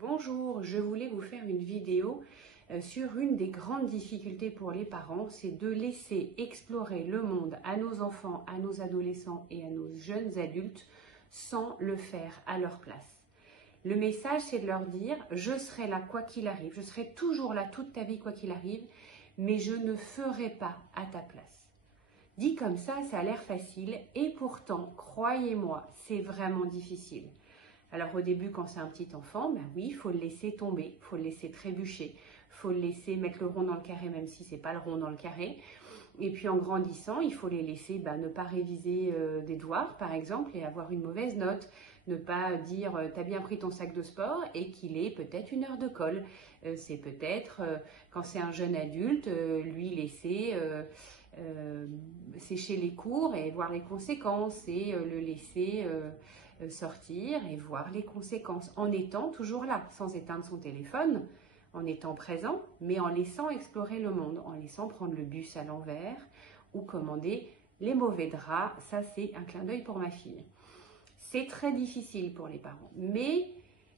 Bonjour, je voulais vous faire une vidéo sur une des grandes difficultés pour les parents, c'est de laisser explorer le monde à nos enfants, à nos adolescents et à nos jeunes adultes sans le faire à leur place. Le message, c'est de leur dire « je serai là quoi qu'il arrive, je serai toujours là toute ta vie quoi qu'il arrive, mais je ne ferai pas à ta place ». Dit comme ça a l'air facile et pourtant, croyez-moi, c'est vraiment difficile. Alors au début, quand c'est un petit enfant, ben oui, il faut le laisser tomber, il faut le laisser trébucher, il faut le laisser mettre le rond dans le carré même si ce n'est pas le rond dans le carré. Et puis en grandissant, il faut les laisser ne pas réviser des devoirs par exemple et avoir une mauvaise note, ne pas dire t'as bien pris ton sac de sport et qu'il ait peut-être une heure de colle. C'est peut-être quand c'est un jeune adulte, lui laisser sécher les cours et voir les conséquences et le laisser sortir et voir les conséquences en étant toujours là, sans éteindre son téléphone, en étant présent, mais en laissant explorer le monde, en laissant prendre le bus à l'envers ou commander les mauvais draps. Ça, c'est un clin d'œil pour ma fille. C'est très difficile pour les parents, mais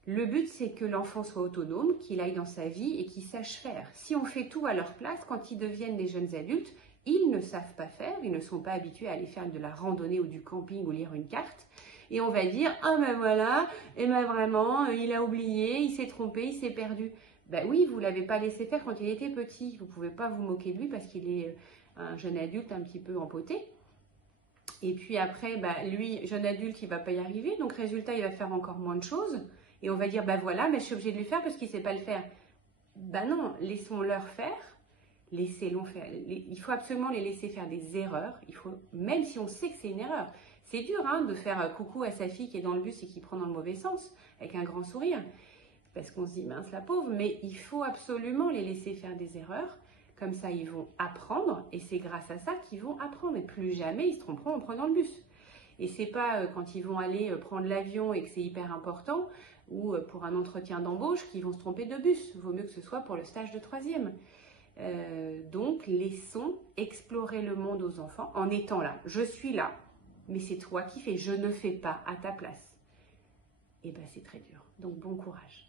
le but, c'est que l'enfant soit autonome, qu'il aille dans sa vie et qu'il sache faire. Si on fait tout à leur place, quand ils deviennent des jeunes adultes, ils ne savent pas faire, ils ne sont pas habitués à aller faire de la randonnée ou du camping ou lire une carte. Et on va dire, ah ben voilà, et ben vraiment, il a oublié, il s'est trompé, il s'est perdu. Ben oui, vous ne l'avez pas laissé faire quand il était petit. Vous ne pouvez pas vous moquer de lui parce qu'il est un jeune adulte un petit peu empoté. Et puis après, lui, jeune adulte, il ne va pas y arriver. Donc résultat, il va faire encore moins de choses. Et on va dire, ben voilà, mais je suis obligée de lui faire parce qu'il ne sait pas le faire. Ben non, laissons-leur faire. Laissez-les faire. Il faut absolument les laisser faire des erreurs. Même si on sait que c'est une erreur. C'est dur de faire coucou à sa fille qui est dans le bus et qui prend dans le mauvais sens, avec un grand sourire. Parce qu'on se dit, mince la pauvre, mais il faut absolument les laisser faire des erreurs. Comme ça, ils vont apprendre et c'est grâce à ça qu'ils vont apprendre. Et plus jamais, ils se tromperont en prenant le bus. Et c'est pas quand ils vont aller prendre l'avion et que c'est hyper important ou pour un entretien d'embauche qu'ils vont se tromper de bus. Il vaut mieux que ce soit pour le stage de 3e. Donc, laissons explorer le monde aux enfants en étant là. Je suis là, mais c'est toi qui fais. Je ne fais pas à ta place. Et c'est très dur. Donc, bon courage.